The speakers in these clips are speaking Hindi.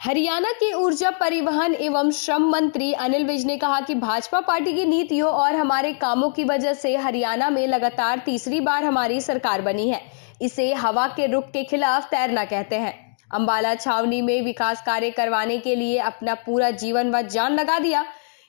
हरियाणा के ऊर्जा परिवहन एवं श्रम मंत्री अनिल विज ने कहा कि भाजपा पार्टी की नीतियों और हमारे कामों की वजह से हरियाणा में लगातार तीसरी बार हमारी सरकार बनी है। इसे हवा के रुख के खिलाफ तैरना कहते हैं। अंबाला छावनी में विकास कार्य करवाने के लिए अपना पूरा जीवन व जान लगा दिया।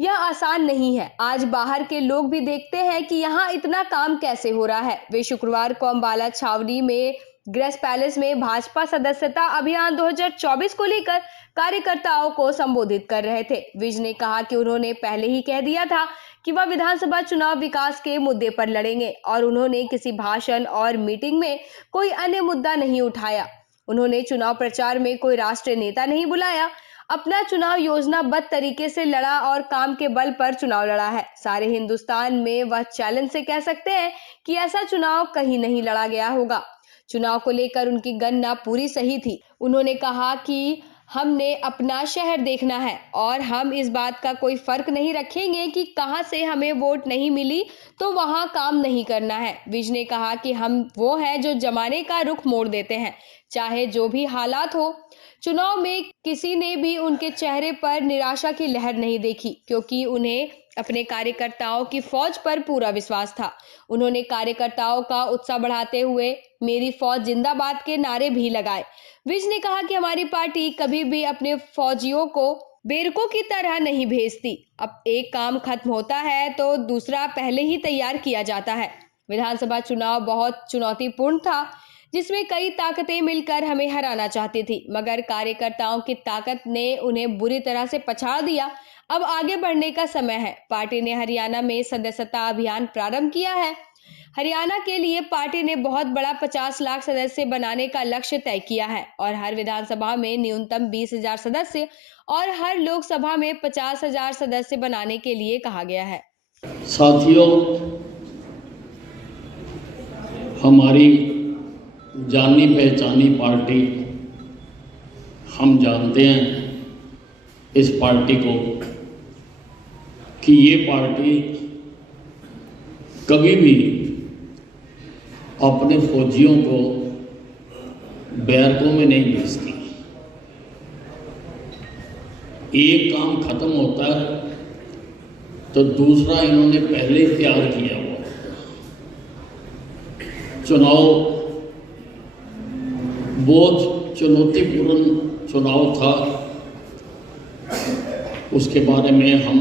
यह आसान नहीं है। आज बाहर के लोग भी देखते हैं कि यहाँ इतना काम कैसे हो रहा है। वे शुक्रवार को अंबाला छावनी में ग्रेस पैलेस में भाजपा सदस्यता अभियान 2024 को लेकर कार्यकर्ताओं को संबोधित कर रहे थे। विज ने कहा कि उन्होंने पहले ही कह दिया था कि वह विधानसभा चुनाव विकास के मुद्दे पर लड़ेंगे और उन्होंने किसी भाषण और मीटिंग में कोई अन्य मुद्दा नहीं उठाया। उन्होंने चुनाव प्रचार में कोई राष्ट्रीय नेता नहीं बुलाया। अपना चुनाव योजनाबद्ध तरीके से लड़ा और काम के बल पर चुनाव लड़ा है। सारे हिंदुस्तान में वह चैलेंज से कह सकते हैं कि ऐसा चुनाव कहीं नहीं लड़ा गया होगा। चुनाव को लेकर उनकी गणना पूरी सही थी। उन्होंने कहा कि हमने अपना शहर देखना है और हम इस बात का कोई फर्क नहीं रखेंगे कि कहां से हमें वोट नहीं मिली तो वहां काम नहीं करना है। विज ने कहा कि हम वो है जो जमाने का रुख मोड़ देते हैं, चाहे जो भी हालात हो। चुनाव में किसी ने भी उनके चेहरे पर निराशा की लहर नहीं देखी, क्योंकि उन्हें अपने कार्यकर्ताओं की फौज पर पूरा विश्वास था। उन्होंने कार्यकर्ताओं का उत्साह बढ़ाते हुए मेरी फौज जिंदाबाद के नारे भी लगाए। विज ने कहा कि हमारी पार्टी कभी भी अपने फौजियों को बेरकों की तरह नहीं भेजती। अब एक काम खत्म होता है तो दूसरा पहले ही तैयार किया जाता है। विधानसभा चुनाव बहुत चुनौतीपूर्ण था, जिसमें कई ताकतें मिलकर हमें हराना चाहती थी, मगर कार्यकर्ताओं की ताकत ने उन्हें बुरी तरह से पछाड़ दिया। अब आगे बढ़ने का समय है। पार्टी ने हरियाणा में सदस्यता अभियान प्रारंभ किया है। हरियाणा के लिए पार्टी ने बहुत बड़ा 50 लाख सदस्य बनाने का लक्ष्य तय किया है और हर विधानसभा में न्यूनतम 20,000 सदस्य और हर लोकसभा में 50,000 सदस्य बनाने के लिए कहा गया है। साथियों, हमारी जानी पहचानी पार्टी, हम जानते हैं इस पार्टी को कि ये पार्टी कभी भी अपने फौजियों को बैरकों में नहीं भेजती। एक काम खत्म होता है तो दूसरा इन्होंने पहले ही तैयार किया हुआ। चुनाव बहुत चुनौतीपूर्ण चुनाव था। उसके बारे में हम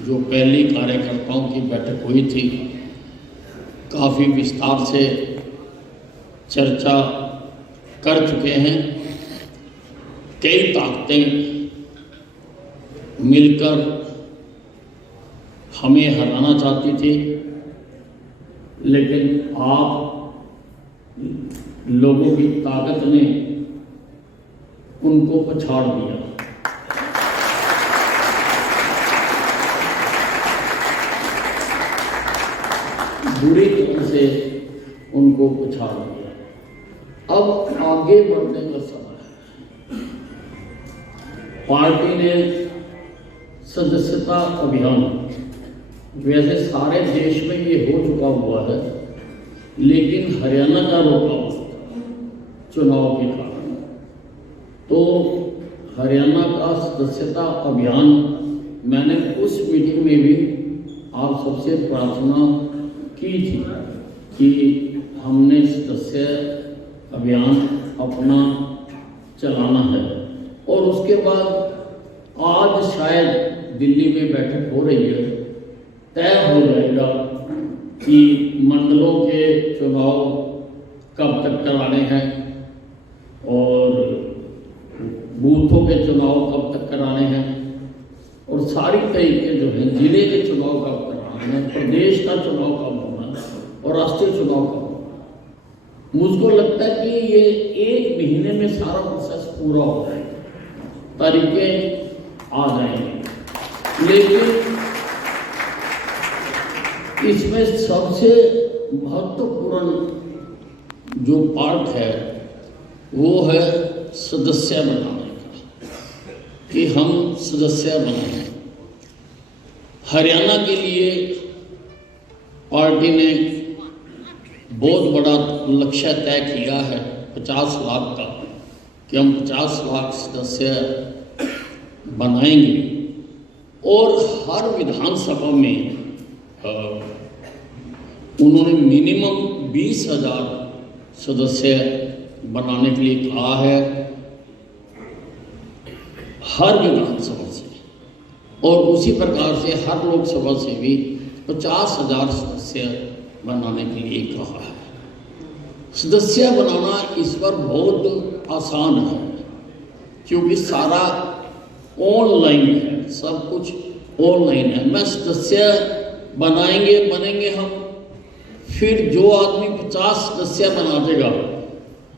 जो पहली कार्यकर्ताओं की बैठक हुई थी, काफ़ी विस्तार से चर्चा कर चुके हैं। कई ताकतें मिलकर हमें हराना चाहती थी, लेकिन आप लोगों की ताकत ने उनको पछाड़ दिया। बुरी तरह से उनको पछाड़ दिया। अब आगे बढ़ने का समय है। पार्टी ने सदस्यता अभियान, वैसे सारे देश में ये हो चुका हुआ है, लेकिन हरियाणा का रोका हुआ चुनाव के कारण। तो हरियाणा का सदस्यता अभियान मैंने उस मीटिंग में भी आप सबसे प्रार्थना की थी कि हमने सदस्य अभियान अपना चलाना है। और उसके बाद आज शायद दिल्ली में बैठक हो रही है, तय हो जाएगा कि मंडलों के चुनाव कब तक कराने हैं और बूथों के चुनाव कब तक कराने हैं और सारी तरीके जो है, जिले के चुनाव कब कराने हैं, प्रदेश का चुनाव कब होना है और राष्ट्रीय चुनाव कब होना। मुझको लगता है कि ये 1 महीने में सारा प्रोसेस पूरा हो जाएगा, तरीके आ जाएंगे। लेकिन इसमें सबसे महत्वपूर्ण जो पार्ट है वो है सदस्य बनाने का, कि हम सदस्य बनाएं। हरियाणा के लिए पार्टी ने बहुत बड़ा लक्ष्य तय किया है 50 लाख का, कि हम 50 लाख सदस्य बनाएंगे और हर विधानसभा में उन्होंने मिनिमम 20,000 सदस्य बनाने के लिए कहा है हर विधानसभा से, और उसी प्रकार से हर लोकसभा से भी 50,000 सदस्य बनाने के लिए कहा है। सदस्य बनाना इस पर बहुत आसान है क्योंकि सारा ऑनलाइन है, सब कुछ ऑनलाइन है। मैं सदस्य बनेंगे हम, फिर जो आदमी 50 सदस्य बना देगा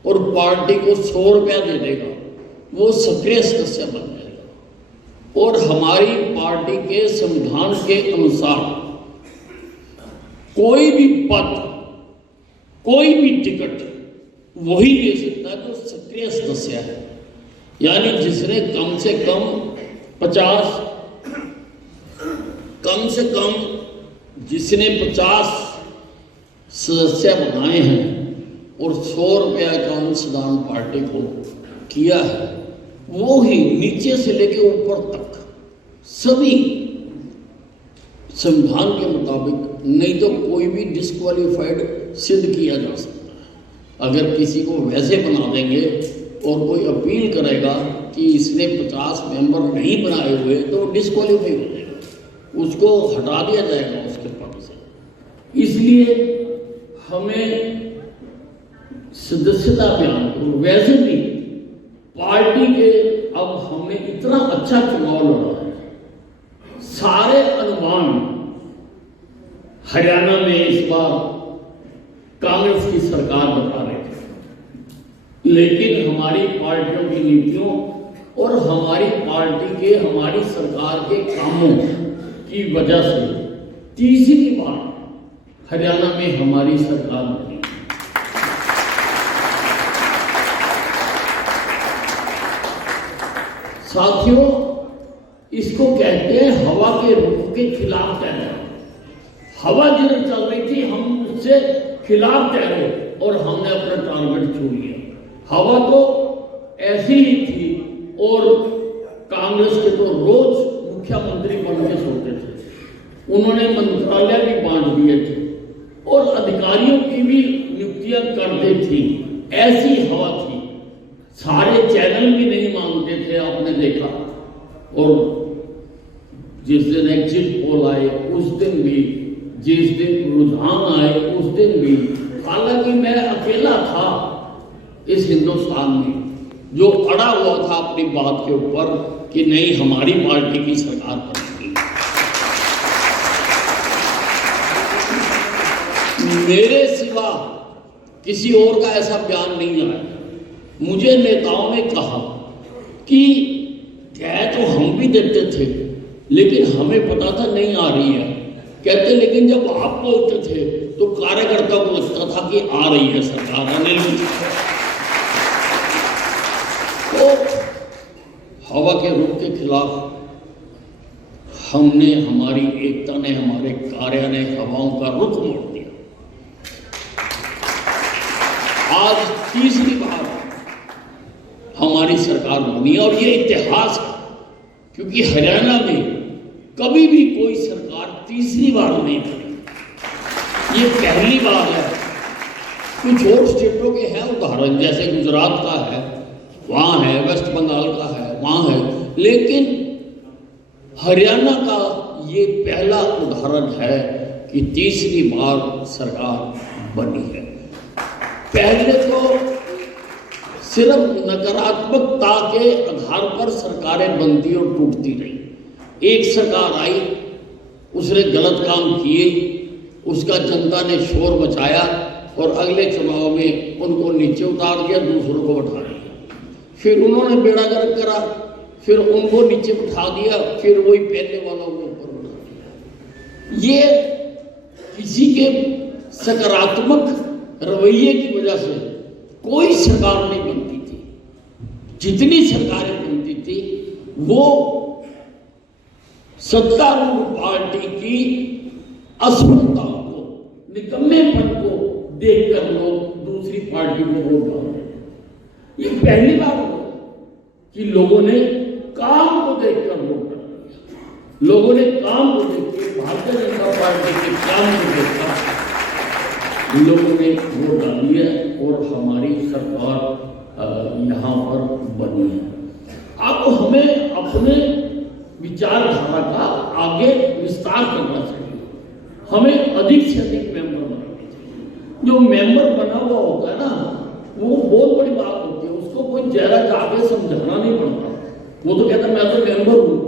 और पार्टी को 100 रुपया दे देगा वो सक्रिय सदस्य बन जाएगा। और हमारी पार्टी के संविधान के अनुसार कोई भी पद, कोई भी टिकट वही ले सकता है जो सक्रिय सदस्य है, यानी जिसने कम से कम जिसने 50 सदस्य बनाए हैं और 100 रुपया का अंशदान पार्टी को किया है, वो ही नीचे से लेकर ऊपर तक सभी संविधान के मुताबिक, नहीं तो कोई भी डिस्क्वालीफाइड सिद्ध किया जा सकता है। अगर किसी को वैसे बना देंगे और कोई अपील करेगा कि इसने 50 मेंबर नहीं बनाए हुए तो डिस्क्वालीफाई हो जाएगा, उसको हटा दिया जाएगा उसके पद से। इसलिए हमें सदस्यता अभियान को, वैसे भी पार्टी के अब हमने इतना अच्छा चुनाव लड़ा है, सारे अनुमान हरियाणा में इस बार कांग्रेस की सरकार बता रहे थे, लेकिन हमारी पार्टियों की नीतियों और हमारी पार्टी के, हमारी सरकार के कामों की वजह से तीसरी बार हरियाणा में हमारी सरकार बनी। साथियों, इसको कहते हैं हवा के रुख के खिलाफ तैरना। हवा जिधर चल रही थी हम उससे खिलाफ तैरे और हमने अपना टारगेट छू लिया। हवा तो ऐसी ही थी और कांग्रेस के तो रोज मुख्यमंत्री बन के सोते थे, उन्होंने मंत्रालय भी बांट दिए थे और अधिकारियों की भी नियुक्तियां करते थी। ऐसी हवा थी, सारे चैनल भी नहीं मानते थे, आपने देखा। और जिस दिन एग्जिट पोल आए उस दिन भी, जिस दिन रुझान आए उस दिन भी, हालांकि मैं अकेला था इस हिंदुस्तान में जो अड़ा हुआ था अपनी बात के ऊपर कि नहीं, हमारी पार्टी की सरकार बनेगी। मेरे सिवा किसी और का ऐसा बयान नहीं आया। मुझे नेताओं ने कहा कि कह तो हम भी देते थे लेकिन हमें पता था नहीं आ रही है। कहते लेकिन जब आप बोलते थे तो कार्यकर्ता को लगता था कि आ रही है सरकार, आने लगी। तो हवा के रुख के खिलाफ हमने, हमारी एकता ने, हमारे कार्य ने हवाओं का रुख मोड़ दिया। आज तीसरी बार हमारी सरकार बनी और ये इतिहास है, क्योंकि हरियाणा में कभी भी कोई सरकार तीसरी बार नहीं बनी, ये पहली बार है। कुछ और स्टेटों के हैं उदाहरण, जैसे गुजरात का है, वहाँ है, वेस्ट बंगाल का है, वहाँ है, लेकिन हरियाणा का ये पहला उदाहरण है कि तीसरी बार सरकार बनी है। पहले तो सिर्फ नकारात्मकता के आधार पर सरकारें बनती और टूटती रही। एक सरकार आई, उसने गलत काम किए, उसका जनता ने शोर मचाया और अगले चुनाव में उनको नीचे उतार दिया, दूसरों को बैठा दिया। फिर उन्होंने बेड़ा गर्क करा, फिर उनको नीचे उठा दिया, फिर वही पहले वालों को ऊपर उठा दिया। ये किसी के सकारात्मक रवैये की वजह से कोई सरकार नहीं बनती थी। जितनी सरकारें बनती थी वो सत्तारूढ़ पार्टी की असफलता को, निकम्मेपन को देखकर लोग दूसरी पार्टी को वोट डाल रहे हैं। ये पहली बार हुआ। कि लोगों ने काम को देखकर वोट कर दिया। लोगों ने काम को देखकर, भारतीय जनता पार्टी के काम को देखकर लोगों ने वोट डाल दिया और हमारी सरकार यहाँ पर बनी है। अब हमें अपने विचारधारा का आगे विस्तार करना चाहिए। हमें अधिक से अधिक मेंबर बनाने चाहिए। जो मेंबर बना हुआ होता है ना, वो बहुत बड़ी बात होती है। उसको कोई जरा जाके समझाना नहीं पड़ता। वो तो कहता है मैं तो मेंबर हूँ,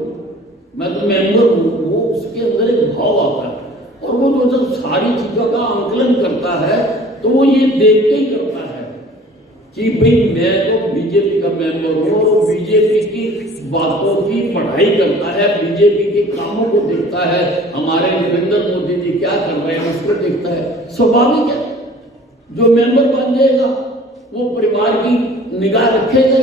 मैं तो मेंबर हूँ। वो उसके अंदर एक भाव आता है और वो जो जब सारी चीजों का आंकलन करता है तो वो ये देख के ही करता है कि भाई मैं तो बीजेपी का मेंबर हूँ और बीजेपी की बातों की पढ़ाई करता है, बीजेपी के कामों को देखता है, हमारे नरेंद्र मोदी जी क्या कर रहे हैं उसको देखता है। स्वाभाविक है, जो मेंबर बन जाएगा वो परिवार की निगाह रखेगा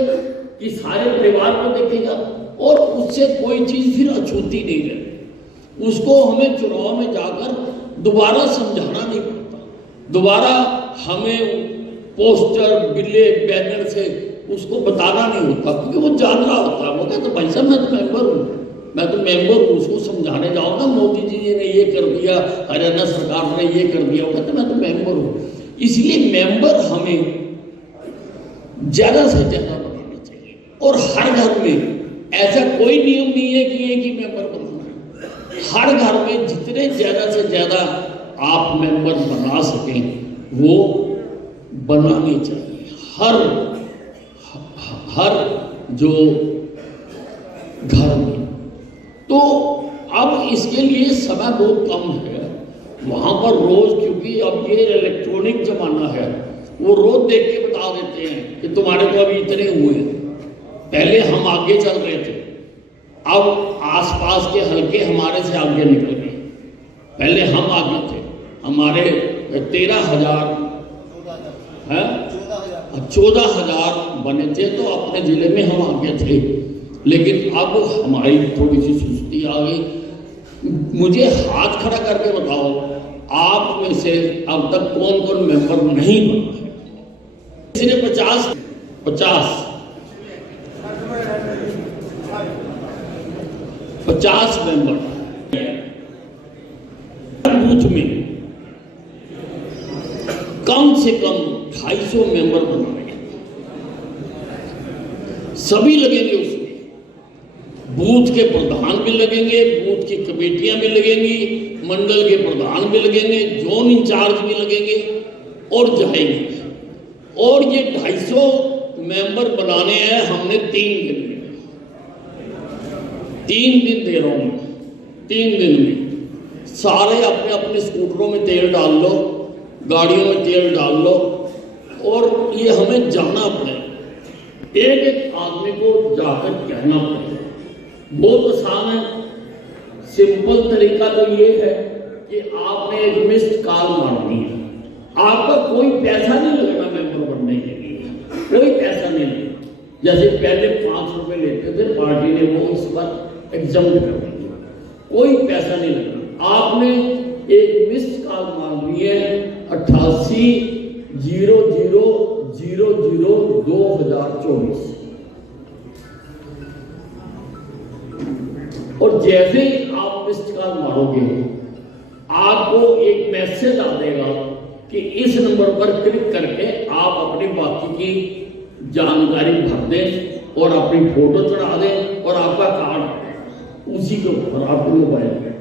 कि सारे परिवार को देखेगा और उससे कोई चीज फिर अछूती नहीं रहती। उसको हमें चुनाव में जाकर दोबारा समझाना नहीं पड़ता, दोबारा हमें पोस्टर बिले बैनर से उसको बताना नहीं होता, क्योंकि वो जान रहा होता है। वो कहता भाई साहब मैं तो मेंबर हूँ, मैं तो मेंबर हूँ। उसको समझाने जाओ ना मोदी जी ने ये कर दिया, हरियाणा सरकार ने ये कर दिया, वो कहता मैं तो मेंबर हूँ। इसलिए मेंबर हमें ज्यादा से ज्यादा बनाना चाहिए और हर घर में ऐसा कोई नियम नहीं है कि एक ही मेंबर बनाना है। हर घर में जितने ज्यादा से ज्यादा आप मेंबर बना सकें वो बनाने चाहिए। हर जो घर में। तो अब इसके लिए समय बहुत कम है वहां पर रोज, क्योंकि अब ये इलेक्ट्रॉनिक जमाना है, वो रोज देख के बता देते हैं कि तुम्हारे तो अभी इतने हुए। पहले हम आगे चल रहे थे, अब आसपास के हलके हमारे से आगे निकल गए। पहले हम आगे थे, हमारे 13,000 है 14,000 बने थे, तो अपने जिले में हम आगे थे। लेकिन अब हमारी थोड़ी सी सुस्ती आ गई। मुझे हाथ खड़ा करके बताओ आप में से अब तक कौन कौन मेंबर नहीं बना है? किसी ने 50 मेंबर बूथ में कम से कम 250 मेंबर बनाने, सभी लगेंगे उसमें। बूथ के प्रधान भी लगेंगे, बूथ की कमेटियां भी लगेंगी, मंडल के प्रधान भी लगेंगे, जोन इंचार्ज भी लगेंगे और जाएंगे। और ये 250 मेंबर बनाने हैं हमने 3 दिन में। 3 दिन दे रहा हूं मैं। 3 दिन में सारे अपने अपने स्कूटरों में तेल डाल लो, गाड़ियों में तेल डाल लो और ये हमें जाना पड़ेगा। एक एक आदमी को जाकर कहना पड़ेगा। बहुत आसान है, सिंपल तरीका तो ये है कि आपने एक मिस्ड कॉल मारनी है। आपका कोई पैसा नहीं लगना मेंबर बनने के लिए, कोई पैसा नहीं लगना। जैसे पहले 5 रुपए लेते थे, पार्टी ने वो इस बार एग्जम्प्ट कर दिया, कोई पैसा नहीं लगना। आपने एक मिस्ड कॉल मारनी है 8800002024 और जैसे ही आप मिस्ड कॉल मारोगे आपको एक मैसेज आ जाएगा कि इस नंबर पर क्लिक करके आप अपनी बाकी की जानकारी भर दें और अपनी फोटो चढ़ा दें और आपका कार्ड उसी के ऊपर आपके मोबाइल में।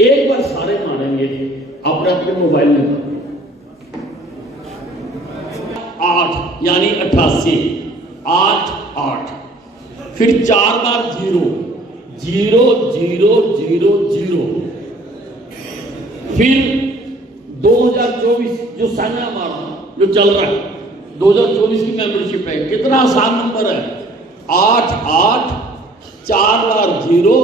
एक बार सारे मारेंगे अपने अपने मोबाइल में 8 यानी 88 8 फिर 4 बार 0 0 0 0 0 फिर 2024 जो सामने हमारा जो चल रहा है 2024 की मेंबरशिप है। कितना आसान नंबर है, 8 8 4 बार 0